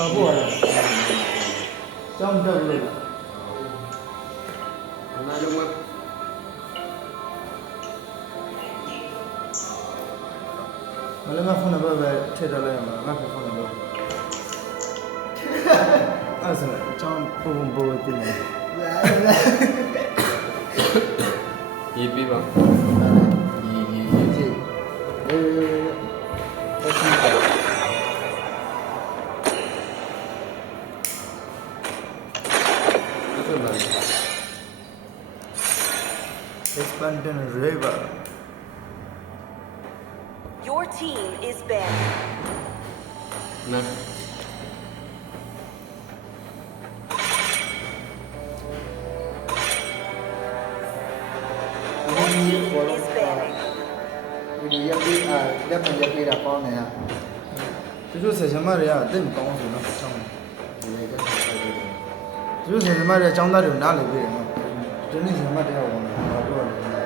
바보 와요. 점점 올라. 하나 정말 원래 나 폰에 봐봐 테달라야 나 폰에 봐. 알았어. 좀 보고 보고 뜨네. 예비 봐. 예예예. 예. Expanded river Your team is banned. နာ Your team is banned. ဒီရက်ပြီးအာလက်မရက်ပြီးတာပေါင်းနေဟာသူတို့ဆယ်ချမတွေကတိတ်မကောင်းဘူးနော်ကျောင်းဒီရက်ကဆက်ဆက်ပြီးသူတို့ဆယ်ချမတွေကကျောင်းသားတွေကိုနားလည်ပြတယ်နော်ဒီနေ့ဆယ်ချမတရားဝင်တယ် ဘာပြောလဲ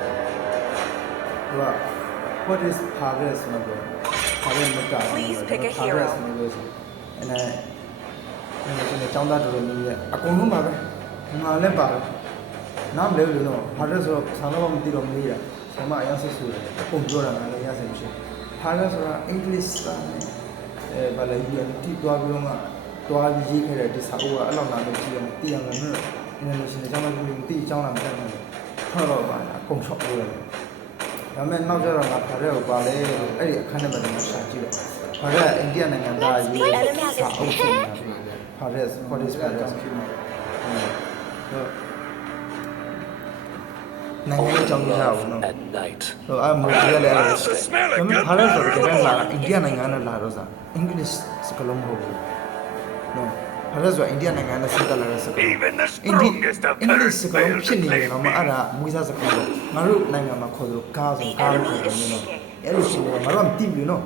သူက what is progress မပြော progress မတာ Please pick a hero. အဲ့ဒါအဲ့ဒါကျွန်တော်ကျောင်းသားတော်တော်များများအကုန်လုံးပါပဲငါလည်းပါတယ်နားမလဲလို့နော် progress ဆိုတော့ဆာတော့မသိတော့မလေးရဆရာမအရင်ဆက်ဆူတယ်အကုန်ပြောတာငါလည်းရစင်မရှိ progress ဆိုတာ English စာနဲ့အဲဘာလဲ UNT တွားပြီးတော့မှတွားပြီးရေးခဲ့တဲ့ဒီစာအုပ်ကအဲ့လောက်လာလို့ကြည့်ရမယ်သိရမယ်နော် English နဲ့ကျောင်းသားတွေမသိကျောင်းလာမတက်ဘူး ထောက်တော့ပါအကုန်ချော့လို့ရတယ်ဒါပေမဲ့နောက်ကျတော့ငါဖာရက်ကိုပါလဲလို့အဲ့ဒီအခန်းထဲမှာတော့ရှာကြည့်တော့ဖာရက်အိန္ဒိယနိုင်ငံသားရေးစာအုပ်စုနေတာဖာရက်ခေါ်ဒီစပါရက်နိုင်ငံရေးကြောင်းကြရအောင်နော် at night. ဟိုအမိုဒီရလဲဒါပေမဲ့ဖာရက်ဆိုတော့တကယ်လာအိန္ဒိယနိုင်ငံနဲ့လာတော့စာအင်္ဂလိပ်စကားလုံးမဟုတ်ဘူးနော် ဖာရက်ဆိုအိန္ဒိယနိုင်ငံနဲ့ဆက်တက်လာတဲ့စကားလုံး Even the အင်ဒီ strongest of အင်္ဂလိပ် current စကားလုံး fails ဖြစ် to နေ play တယ်နော်မအဲ့ဒါမွေးစားစကားလုံးငါတို့နိုင်ငံမှာခေါ်လို့ကားဆိုကားလို့ခေါ်တယ်နော်အဲ့လိုရှိတယ်ငါတို့ကမသိဘူးနော်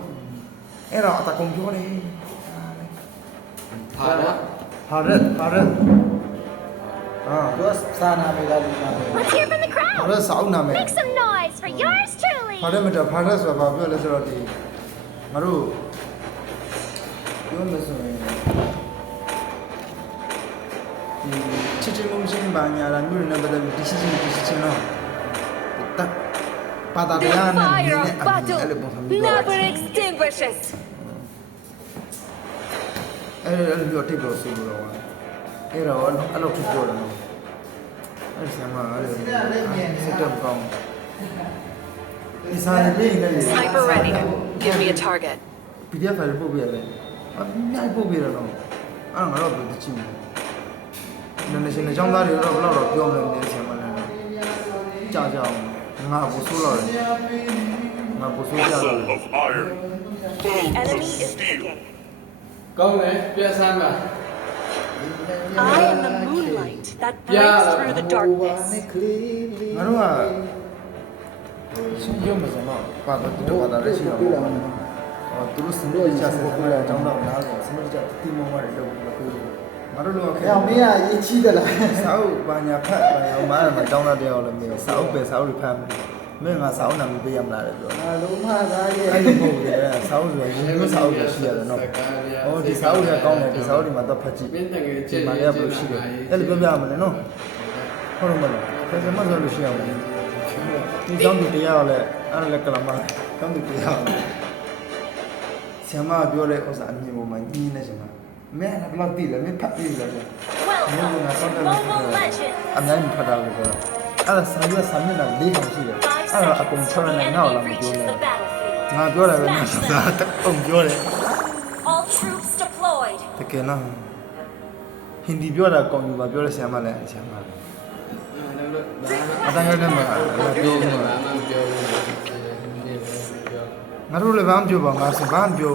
အဲ့တော့အတကုံပြောတယ်ဖာရဟာရက်ဟာရက်အာသူကစာနာမေလာလူနာမေ Let's hear from the ဟာ crowd. ရက်စောင်းနာမယ် Make some noise for yours truly. ဟာရက်မတော်ဟာရက်ဆိုတာဘာပြောလဲဆိုတော့ဒီငါတို့ပြောမယ်ဆိုရင် ချစ်ချင်မှုချင်းပါညာလာမြို့နဲ့ပတ်သက်ပြီးဒီရှိချင်းဒီရှိချင်းတော့တက်ပါတာတရားနဲ့ Fire န of ည်းအဲ့ battle လိုပုံစံမျိုးပြော never extinguishes. အဲ့အဲ့လိုတိတ်လို့ဆိုလို့တော့အဲ့တော့အဲ့လိုဖြစ်ပြောတယ်နော်အဲ့ဆရာမအဲ့လိုစက်တော့ကောင်းဒီစားလေးနဲ့ Sniper ready. Give me a target. PDF ဖိုင်ပို့ပြရတယ်အများပို့ပြရတော့အဲ့ငါတော့ဘယ်တချင်လဲနည်းနည်းချင်း အကြောင်းသားတွေတော့ဘယ်တော့တော့ပြောမလဲနေဆရာမလည်းကြာကြာငါဘူဆိုးတော့ငါဘူဆိုးကြတော့ of iron. The enemy is picking. ကောင်းတယ်ပြဆမ်းပါ I am the moonlight that breaks through the darkness. ကလေးလေးငါတို့ကရှင်ရုံမစမပါတော့တော့ပါတာလည်းရှိတော့ဘူးအော်သူတို့စင်လို့ချစဖို့ပြရအကြောင်းတော့နားတော့စမကြတီမောမှာတော့လု ပ်ပြီးငါတို့လောခဲ။အော်မင်းကရေးချီးတယ်လားစာအုပ်ဘာညာဖတ်ဘာညာမားမှာအကြောင်းတော့တရားလည်းမင်းစာအုပ်ပဲစာအုပ်တွေဖတ်မင်းငါစာအုပ်နာမည်ပေးရမလားလို့ပြော။အာလုံးမသားရဲ့အဲ့လိုမဟုတ်ဘူးလေစာအုပ်ဆိုရင်ဒီလိုစာအုပ်တွေရှိရတယ်နော်ဟောဒီစာအုပ်တွေကကောင်းတယ်ဒီစာအုပ်တွေမှာတော့ဖတ်ကြည့်မင်းတကယ်ချဒီစ်မှာလည်းဘယ်လိုရှိတယ်အဲ့လိုပြောပြရမလဲနော်ဟုတ်တယ်မလားဆယ်စမဆိုလို့ရှိရမယ်ဒီကြောင့်ဒီတရားလည်းအဲ့ဒါလည်းကလမကောင်းဒီတရားဆရာမပြောတဲ့ဥစ္စာအမြင်ပေါ်မှာညီးနေချင်တာ မင်းဘယ်လောက်တည်လဲမင်းဖတ်ပြီးလဲမင်းက Welcome, ငါစောင့်တယ် Mobile Legends. အများကြီးဖတ်တာလို့ပြောအဲ့ဒါဆာရွက်ဆာမျက်နှာ၄ခါရှိတယ် Five အဲ့တော့အကုန် seconds ချော till ရ the နေငါ့ကို enemy လာမပြော reaches နဲ့ the battlefield. ငါပြောတယ်ပဲငါသာတုံပြောတယ် All troops deployed. တကယ်လားဟင်ဒီပြောတာကောင်းယူပါပြောတဲ့ဆရာမလည်းဆရာမလည်းအတိုင်းရတဲ့မှာပြောမှာဘာမှမပြောဘူးပြောငါတို့လည်းဘာမှပြောပါငါစဘာမှပြော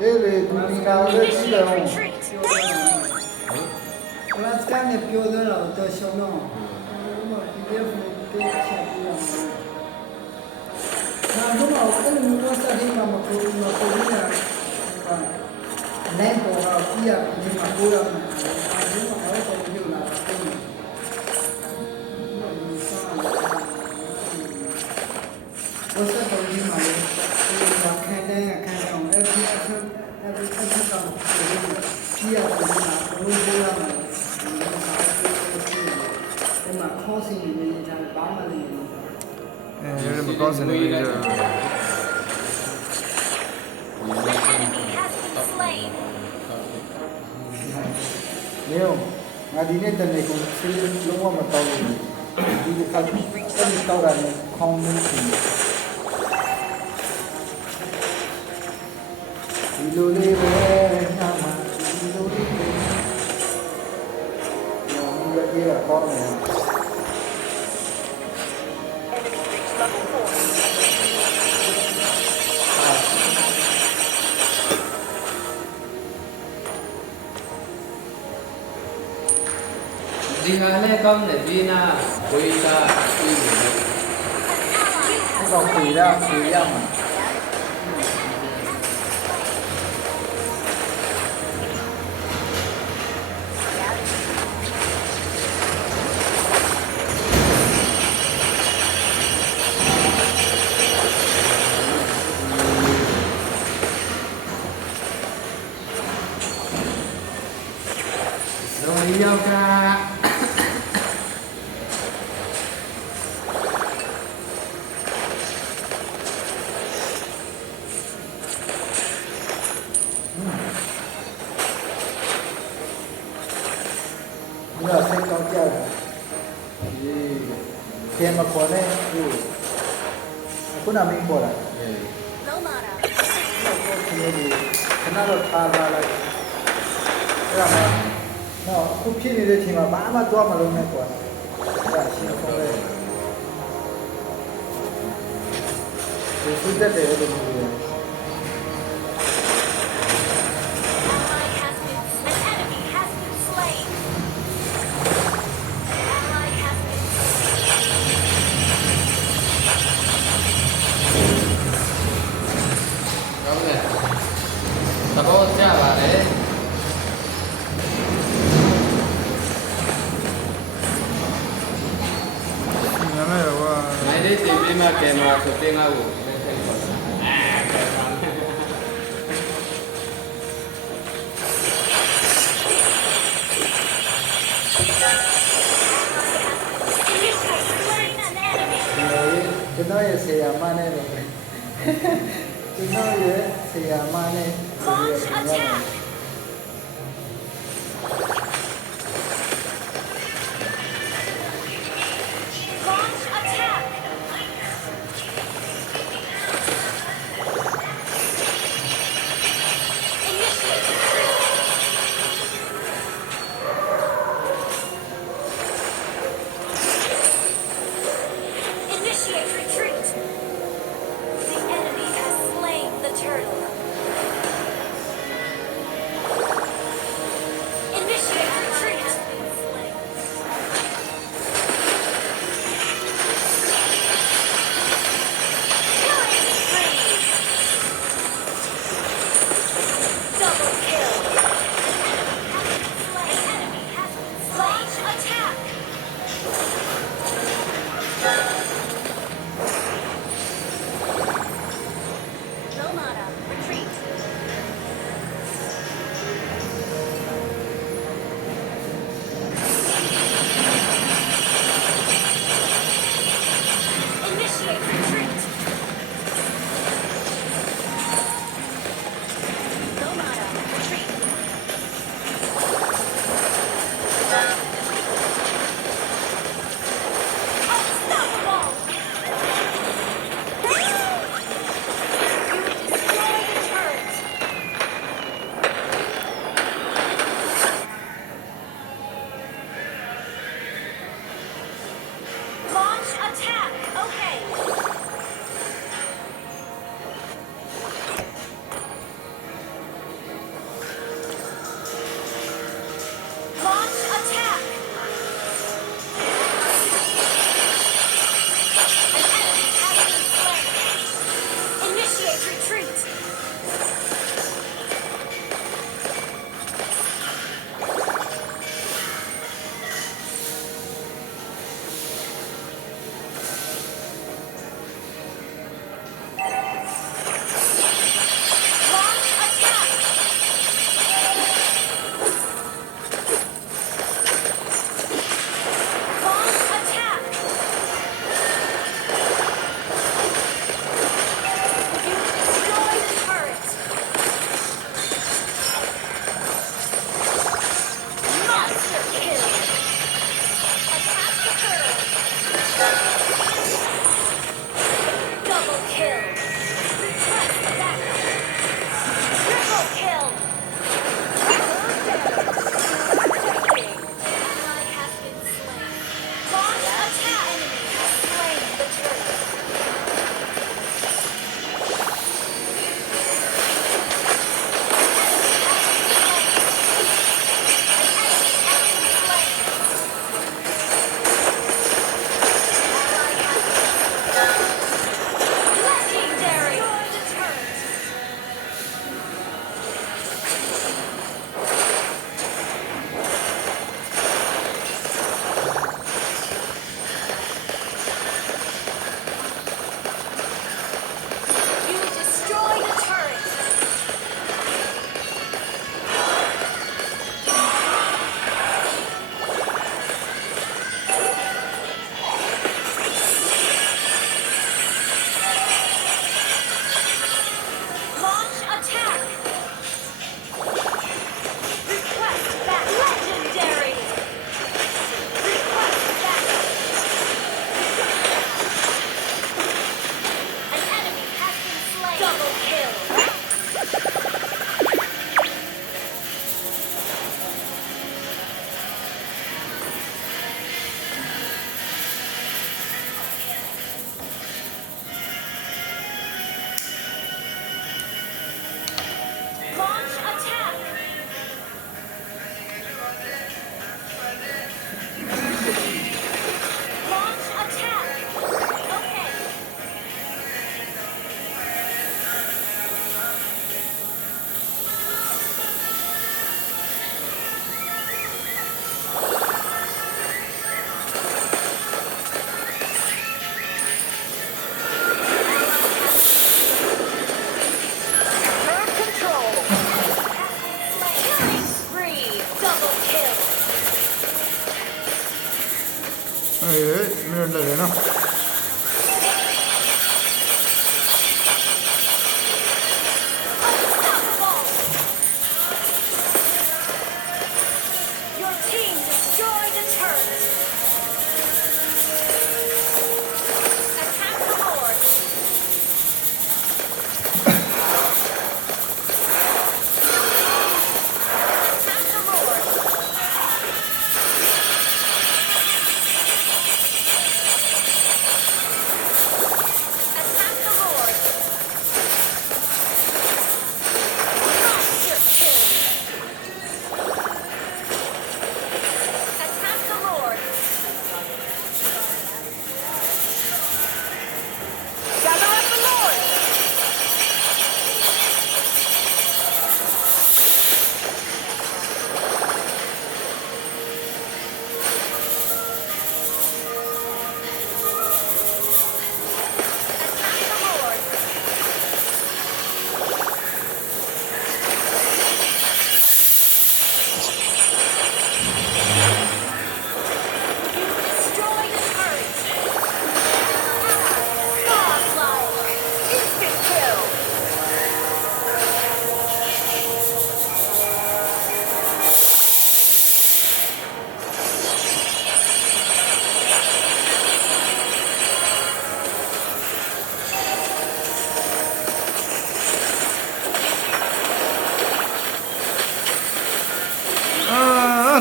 အေးလေဒီနာလေးကြည့်တယ် Initiate retreat. ကလပ်ကနေပြောတော့တော့ရှောင်းတော့ဒီ PDF ကိုပေးချက် every action every action ကကြီးရတယ်ကဘယ်လိုပြောရမလဲဒီမှာ causing နေနေတာဘာမှမနေဘူးအဲဒီမှာ causing နေတာ Leo, nga di net này cũng xin lỗi mà tao đi cái cái tao là không nên နာဝေးတာပြီးနေတယ်။တော့ပြေရပြေရမှာတော့ဒီယောက်က။ဒီတော့စိတ်ကောင်း ကြတယ်။ဒီကေမခေါ်နေဒီခုနမင်းပေါ်လာ No mana. ဒီလိုခဏတော့ထားပါလိုက်အဲ့ဒါမှတော့ခုဖြစ် နေတဲ့အချိန်မှာဘာမှတော့မလုပ်နဲ့ကွာအဲ့ဒါရှင်းခေါ်တယ်ဒီစုတက်တ လေးတင်ပြီးမှကင်မရာဆိုတင်ကားကိုအဲကင်မရာ slain an enemy. ကျွန်တော်ရဲ့ဆရာမနဲ့တော့ကျွန်တော်ရဲ့ဆရာမနဲ့ Launch attack.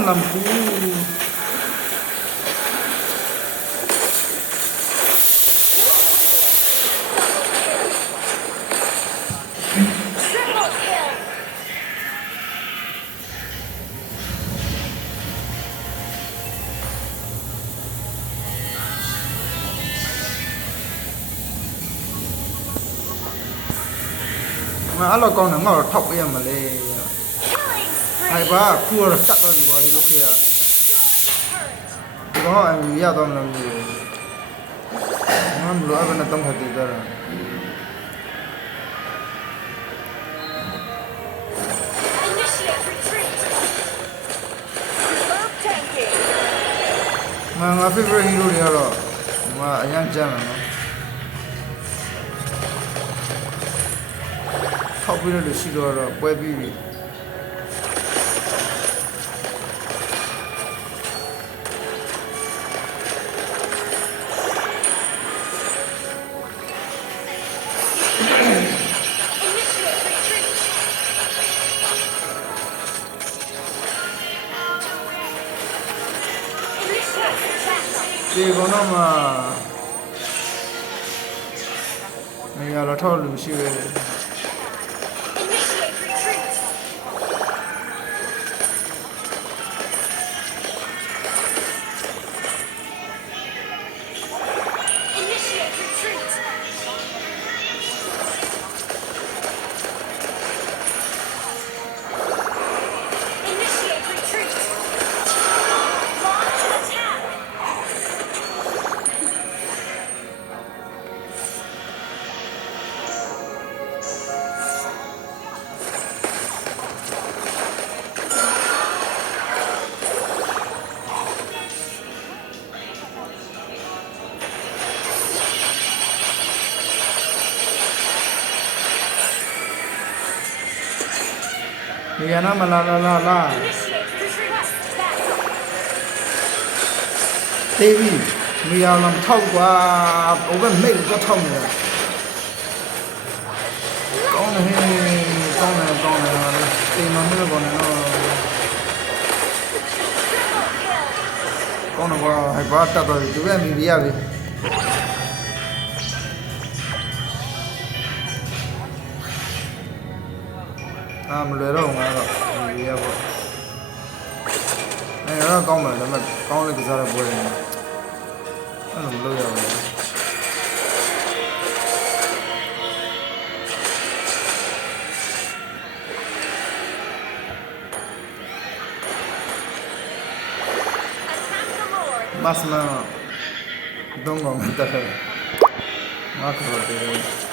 အာလမ်ပူ Triple kill. ငါအဲ့လိုကောင်း တယ်ငါတော့ထောက်ပေးရမလဲ Killing spree. ဟိုက်ပါခုတော့တက်တော့ဒီပါဒီလိုခေတ်က Turret. ဒီတော့အမြင်ရတော့မလို့ငါမလို့အဘနဲ့တောင်းခတ်တည်ကြတာ Initiate retreat. Curve tanking. ငါငါ favorite hero တွေကတော့ငါအရင်ကြမ်းတယ်နော်ထောက်ပြီးလို့ရှိတော့တော့ပွဲပြီးပြီ ဒီကောင်တော့မှနေရာတော့ထောက်လို့ရှိပဲ Initiate ရာနာမလာလာလာလာ Initiate retreat. Back. တေးပြီနေရာလာထောက်ကွာဘိုးကမိတ်တော့ထောက်နေတာကောင်းတယ်ဟေးကောင်းတယ်ကောင်းတယ်ဟာလေအိမ်မှာမလို့ကောင်းတယ်နော်ကောင်းတော့ဘာဟိုဘာတက်တော့ဒီကမိပြရပြီ အာမလွယ်တော့ငါတော့မိပြရပေါ့အဲတော့ကောင်းတယ်ဒါပေမဲ့ကောင်းတဲ့ကစားတဲ့ပွဲတွေအဲ့လိုမလုပ်ရဘူးမတ်မန်ဒုံကောင်တက်တယ်ငါကတော့တယ်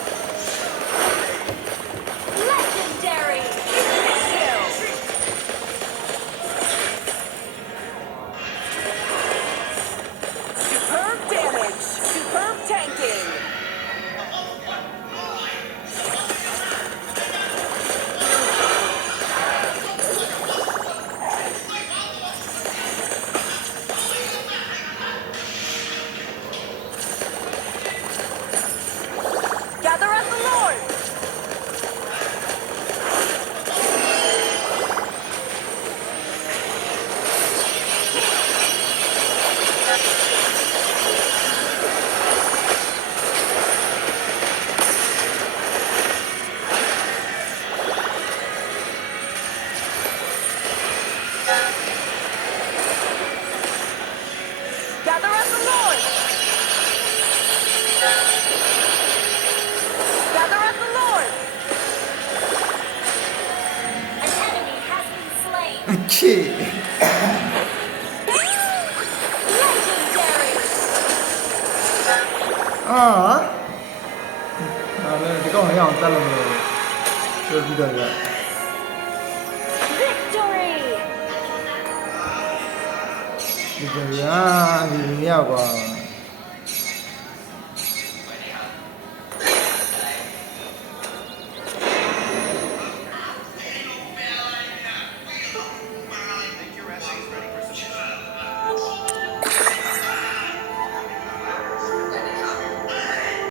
ဒါလည်းဒီကောင်ရအောင်တက်လို့မလို့ပြောပြီးတော့ရ Victory! ဒီကရဒီမြောက်ကွာ